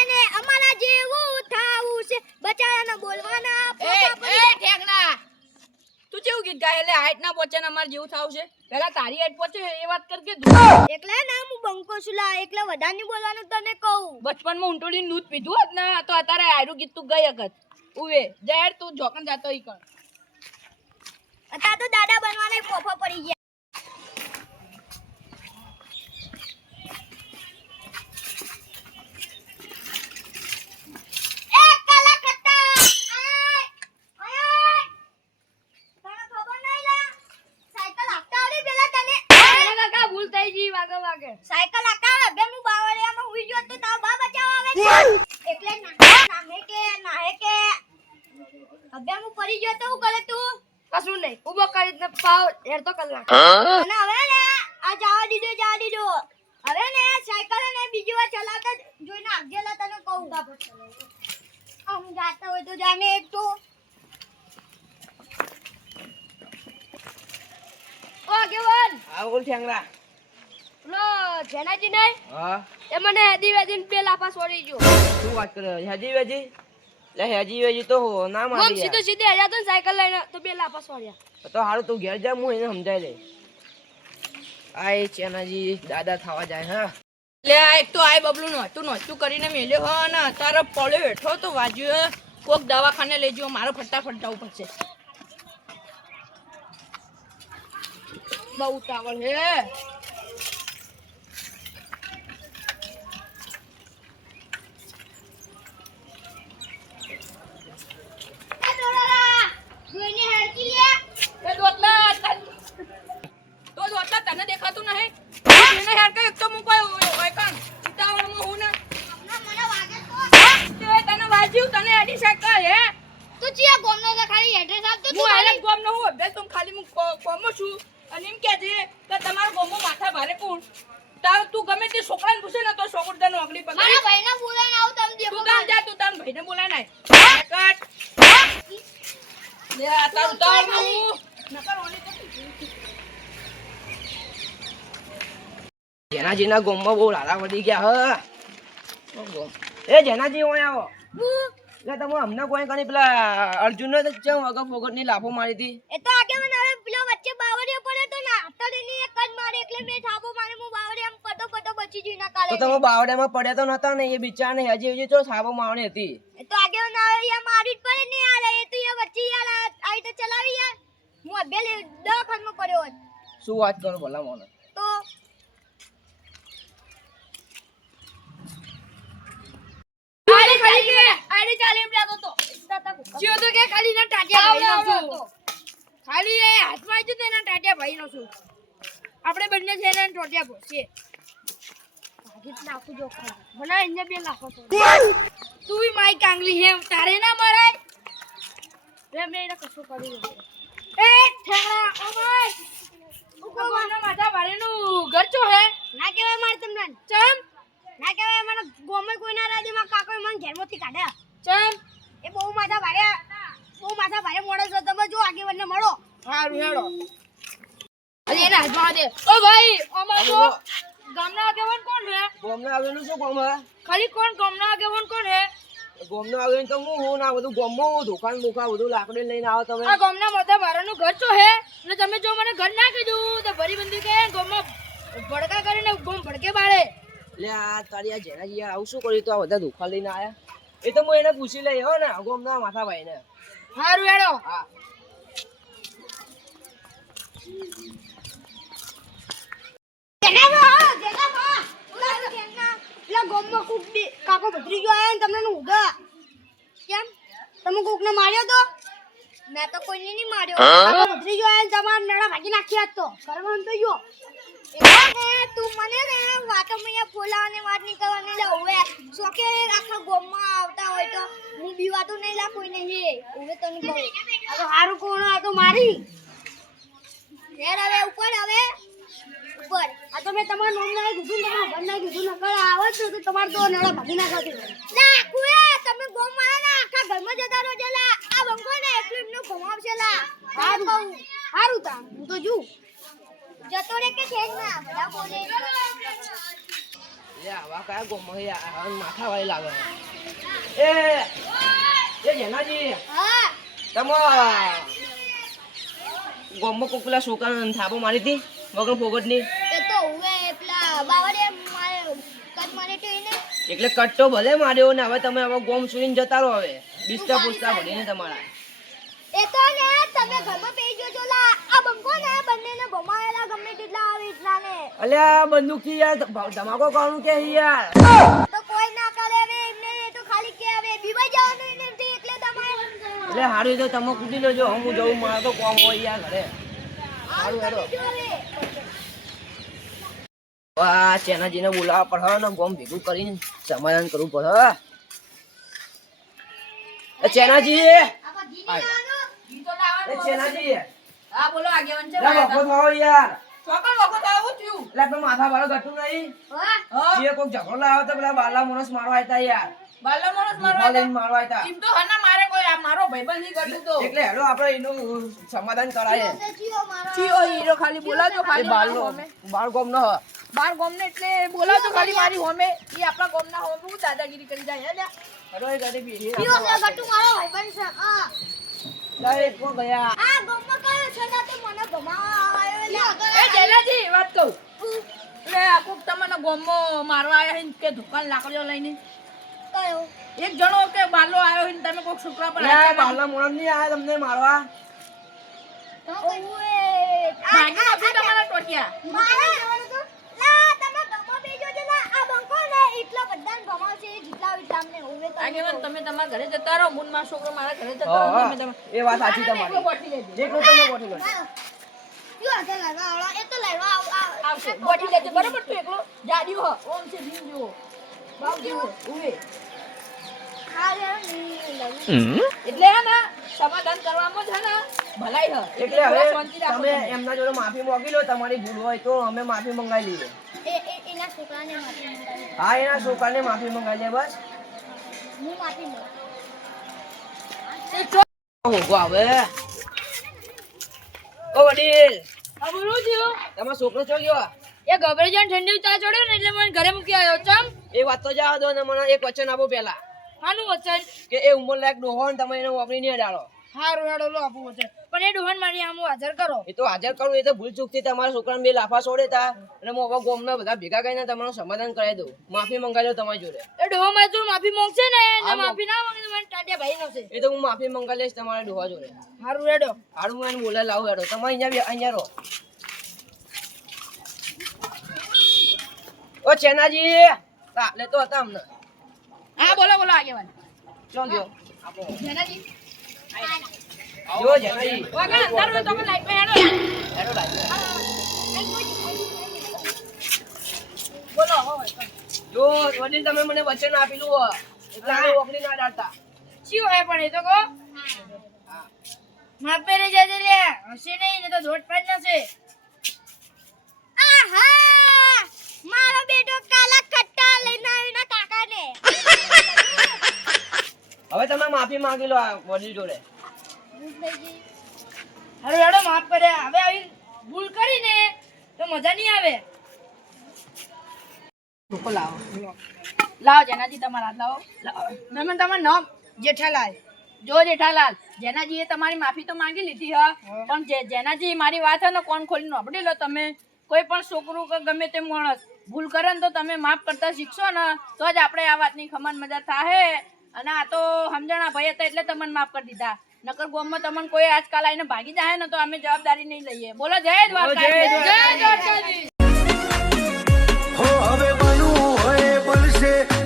એને અમારા જેવું થાવું છે બચારાને બોલવાના ઠેકના તું કેવું ગીત ગાય એટલે હાઈટ ના પહોંચે ને અમાર જેવું થાવ છે પેલા તારી હાઈટ પહોંચે એ વાત કર કે એટલે ના હું બંકો છું લા એટલે વધારે નહીં બોલવાનું તને કહું બચપનમાં ઊંટોડી દૂધ પીધું હોત ને તો અત્યારે આયરું ગીત તું ગઈ હકત ઉવે જહેર તું જોકન જાતો ઈ કર અત્યારે તો દાદા બનવાના ફોફા પડી ગયા સાયકલ આકા બે હું બાવળિયામાં હુઈ ગયો તો તાવ બા બચાવ આવે એટલે નાહે કે અબે હું પડી ગયો તો હું કરે તું કશું નહીં ઉભો કરી ને પાવ હેર તો કલાક અને હવે ને આ જવા દીધો હવે ને સાયકલ ને બીજી વાર ચલાવતા જોઈને આગેલા તને કહું આમ જાતા હોય તો જાને એક તો ઓ કેવન આ બોલ ઠેંગરા લો જેનાજી નહીં હા એ મને હેદી વેદીન બે લાપા છોડી ગયો શું વાત કરે હેજી વેજી લે હેજી વેજી તો ના મમ મારી સીધો સીધે હજા તો સાયકલ લઈને તો બે લાપા છોડ્યા તો હારું તું ઘેર જા હું એને સમજાઈ દે આય ચેનાજી દાદા થવા જાય હા લે એક તો આય બબલું નોતું કરીને મેલ્યો હ ને તારો પડ્યો હેઠો તો વાજ્યો કોક દવાખાને લઈ જજો મારો ફટાફટ જવું પડશે બહુ ઉતાવળ હે તને દેખાતું નહીં એને હેર કે એક તો હું કોઈ હોય કામ ઉતાવળમાં હું ને મને વાગે તો તે તને વાજ્યું તને એડી સાયકલ હે તું ચિયા ગોમનો તો ખાલી એડ્રેસ આપતો હું આને ગોમ ન હું અભ્યાસ તો ખાલી હું કોમો છું અને એમ કે છે કે તમારો ગોમો માથા ભારે કોણ તાર તું ગમે તે છોકરાને પૂછે ને તો છોકરદાનો ઓગળી પકડે મારા ભાઈને બોલાઈને આવ તમે દેખો તું તાર જા તું તાર ભાઈને બોલાય નાય કટ લે આ તાર ઉતાવળ હું નકર ઓલી જેનાજીના ગોમમાં બહુ લાલા વળી ગયા હ એ જેનાજી ઓય આવો લે તમે અમને કોઈ કની પેલા અર્જુન ને ચમ વગર ફોગટની લાફો મારી હતી એ તો આગે મને હવે પેલો વચ્ચે બાવળિયો પડ્યો તો ને આતડીની એક જ મારે એટલે મેં થાપો મારે હું બાવળિયામ પટો બચી જઈ ના કાલે તો તમે બાવડામાં પડ્યા તો નતા ને એ બિચારાને હજી તો સાબો માવણી હતી એ તો આગે મને હવે યાર મારી જ પડે ને યાર એ તો યાર વચ્ચે યાર આઈ તો ચલાવી યાર હું અબેલે દવાખાનામાં પડ્યો હોત શું વાત કરો ભલા મને તો આડી ચાલે એમ લાગો તો જીઓ તો કે ખાલી ના ટાટિયા ભાઈનો છું ખાલી એ હાથમાં જ તેના ટાટિયા ભાઈનો છું આપણે બંને છે ને ટાટિયા ભોસે ભાગીત નાખું જો મને એને બે લાખો તો તું માઈ કાંગલી હે તારે ના મરાય રે મેં એને કશું કર્યું નથી એ ઠેરા ઓમાય ઉકોવાના માથા ભારેનું ઘર છો હે ના કહેવાય મારે તમને ચમ ના કહેવાય મને ગોમે કોઈના રાજ્યમાં કાકો મને ઘેરમાંથી કાઢ્યા ચમ એ બહુ માથા ભારે મોડો છો તમે જો આગેવાનને મળો હારું હેડો અરે એના હાથમાં દે ઓ ભાઈ અમાર તો ગામના આગેવાન કોણ હે ગોમના આવેલું શું ગોમ હે ખાલી કોણ ગામના આગેવાન કોણ હે ગોમનો આવેલું તો હું ના બધું ગોમમાં દુકાન બધું લાકડી લઈને આવો તમે આ ગામના મોટા ભારાનું ઘર છો હે ને તમે જો મને ઘર ના કીધું તો ભરી બંધી કે ગામમાં ભડકા કરીને ગોમ ભડકે બાળે લે આ તારી આ જેનાજી આવું શું કર્યું તો આ બધા દુકાન લઈને આયા એ તો હું એને પૂછી લઈ હો ને ગોમના માથા ભાઈ ને હારું હેડો હા કાકો ભત્રી ગયો આયા ને તમને ઉગા કેમ તમે કોકને માર્યો તો મેં તો કોઈને નહીં માર્યો કાકો ભત્રી ગયો આયા ને તમારા નડા ભાગી નાખ્યા તો કરવાનું તો ગયો તું મને ને વાતો મેં બોલાવાને વાત નહીં કરવાની લે હવે સોકે આખા ગોમમાં આવતા હોય તો હું બી વાતો નહીં લા કોઈ નહીં હવે તને કહું આ તો હારું કોણ આ તો મારી ફેર હવે ઉપર આ તો મેં તમારું નામ ના કીધું તમારું ઘર ના કીધું નકર આવત તો તમારે તો નળા ભાગી નાખાતી લા કુએ તમે ગોમ મારા ના આખા ઘરમાં જતા રહો જેલા આ બંકો ને એટલું એમનું ઘમાવશે લા હારું તા હું તો જુ જતો રે કે ઠેક ના બધા બોલે લે આવા કયા ગોમમાં માથા વાળી લાગે એ જેનાજી હા તમે ગોમમાં કોક પેલા છોકરાને થાપો મારી હતી વગર ફોગટની એ તો હવે પેલા બાવળે મારે કટ મારે તો એને એટલે કટ્ટો ભલે માર્યો ને હવે તમે હવે ગોમ સુઈને જતા રહો હવે બિસ્તા પૂછતા ભણીને તમારા એ તો ને તમે ઘરમાં પેઈ જોજો લા આ બંકો ને બંનેને ભમાયેલા ગમે તેટલા આવે એટલા ને અલ્યા બંદૂકી યાર ધમાકો કરવાનું કે યાર તો કોઈ ના કરે હવે એમને એ તો ખાલી કે હવે બીવાઈ જવાનું એને એટલે તમારે એટલે હારું તો તમે કૂદી લેજો હું જઉં મારે તો કોમ હોય યાર ઘરે હારું હેડો આ ચેનાજીને બોલાવવા પડે ને ગોમ ભેગું કરીને સમાધાન કરવું પડે એ ચેનાજી એ ચેનાજી હા બોલો આગેવાન છે લા વખો થાઓ યાર ચોકન વખત આવું થયું એટલે આપણે માથા વાળો ઘટું નહીં જે કોક ઝઘડો લાવ્યો તો પેલા બાલા માણસ મારવા આવ્યા યાર બાલા માણસ મારવા લઈને મારવા આવ્યા એમ તો હના મારે કોઈ આ મારો ભાઈબંધ નહીં કરતો તો એટલે હેડો આપણે એનું સમાધાન કરાય ચીઓ હીરો ખાલી બોલાજો એ ખાલી બાળનો બાળ ગોમ નો બાર ગોમને એટલે બોલાજો ખાલી મારી હોમે ઈ આપણા ગોમના હોમે હું દાદાગીરી કરી જાય હે હેડો એ ગાડી બેહી પીઓ ને ગટુ મારો ભાઈબંધ છે આ લા એ કો ગયા આ ગમમાં કયો છે ના તો મને ભમાવા આવ્યો એ જેલાજી વાત કહું એટલે આ કોક તમને ગોમમાં મારવા આયા હે કે દુકાન લાકડીઓ લઈને કયો એક જણો કે બાલો આવ્યો હે ને તમે કોક છોકરા પર લા બાલા મોણસ ની આયા તમને મારવા ઓએ ભાગી આપી તમારા ટોટિયા મારે જવાનું તો લા તમે ગમમાં બેજો છે ના આ બંકો ને એટલા બધાને ભમાવશે જેટલા હોય તમને ઓવે તો આગેવાન તમે તમારા ઘરે જતા રહો મુન માં છોકરો મારા ઘરે જતા રહો તમે તમે એ વાત સાચી તમારી બોટી લેજો જેટલું તમે બોટી લો યો આ લાવા આવડા એ તો લાવા આવશે બોટી લેજો બરાબર તું એકલો જાડી હો ઓમ છે ભીમ જેવો બાવ જેવો ઉવે એટલે હે ને સમાધાન કરવામાં છે ને ભલાઈ હ એટલે હવે તમે એમના જોડે માફી માંગી લો તમારી ભૂલ હોય તો અમે માફી મંગાવી લઈએ એના છોકરાને માફી માંગો હા એના છોકરાને માફી મંગાવી લે બસ હું માફી માંગુ હોગો આવે ઓ વડીલ આ બોલું થયું તમારો છોકરો ચો ગયો એ ગભરાઈ જાય ઠંડી ચા ચડ્યો ને એટલે મને ઘરે મૂકી આવ્યો ચમ એ વાત તો જાવ દો ને મને એક વચન આપો પેલા હાનું વચન કે એ ઉંમર લાયક ડોહો ને તમે એને વાપરી નહીં અડાડો હારું હેડો લો આપું વચન પણ એ ડોહન મારી આમ હાજર કરો એ તો હાજર કરું એ તો ભૂલ ચૂકથી તમારા છોકરાને બે લાફા છોડે તા અને હું હવે ગોમના બધા ભેગા કરીને તમારું સમાધાન કરાવી દઉં માફી મંગાવી લો તમારી જોડે એ ડોહો મારી જોડે માફી માંગશે ને હા, માફી ના માંગે તો મને ટાટિયા ભાઈ નશે એ તો હું માફી મંગાવી લઈશ તમારા ડોહા જોડે હારું હેડો હારું હું એને બોલે લાવું હેડો તમે અહીંયા રહો ઓ ચેનાજી લે તો હતા અમને હા બોલો બોલો આગેવાન ચો ગયો આપો જેનાજી જો જેનાજી વાગા અંધારું તો લાઈટ માં હેડો હેડો લાગી બોલો હો જો વડીલ તમે મને વચન આપેલું હો એટલે આ ઓકડી ના ડાળતા ચિયો હે પણ એ તો કો હા માપે રે જજે લે હશે નહીં ને તો ધોટ પાડ નાશે આહા મારો બેટો કાલા કટ્ટા લઈને આવીના કાકાને હવે તમે માફી માંગી લો આ વડીલ જોડે હારું હેડો માફ કરે હવે આવી ભૂલ કરીને તો મજા નહીં આવે ધોકો લાવો લાવો જેનાજી તમારા હાથ લાવો તમે તમારું નામ જેઠાલાલ જો જેઠાલાલ જેનાજીએ તમારી માફી તો માંગી લીધી હા પણ જેનાજી મારી વાત હે ને કોણ ખોલીને સાંભળી લો તમે કોઈ પણ છોકરું કે ગમે તે માણસ ભૂલ કરે ને તો તમે માફ કરતા શીખશો ને તો જ આપણે આ વાતની ખમણ મજા થાય અને આ તો સમજણા ભાઈ હતા એટલે તમને માફ કરી દીધા નકર ગોમમાં તમને કોઈ આજકાલ આવીને ભાગી જાય ને તો અમે જવાબદારી નહીં લઈએ બોલો જય દ્વારકાધીશ જય દ્વારકાધીશ હવે બનવું હોય બનશે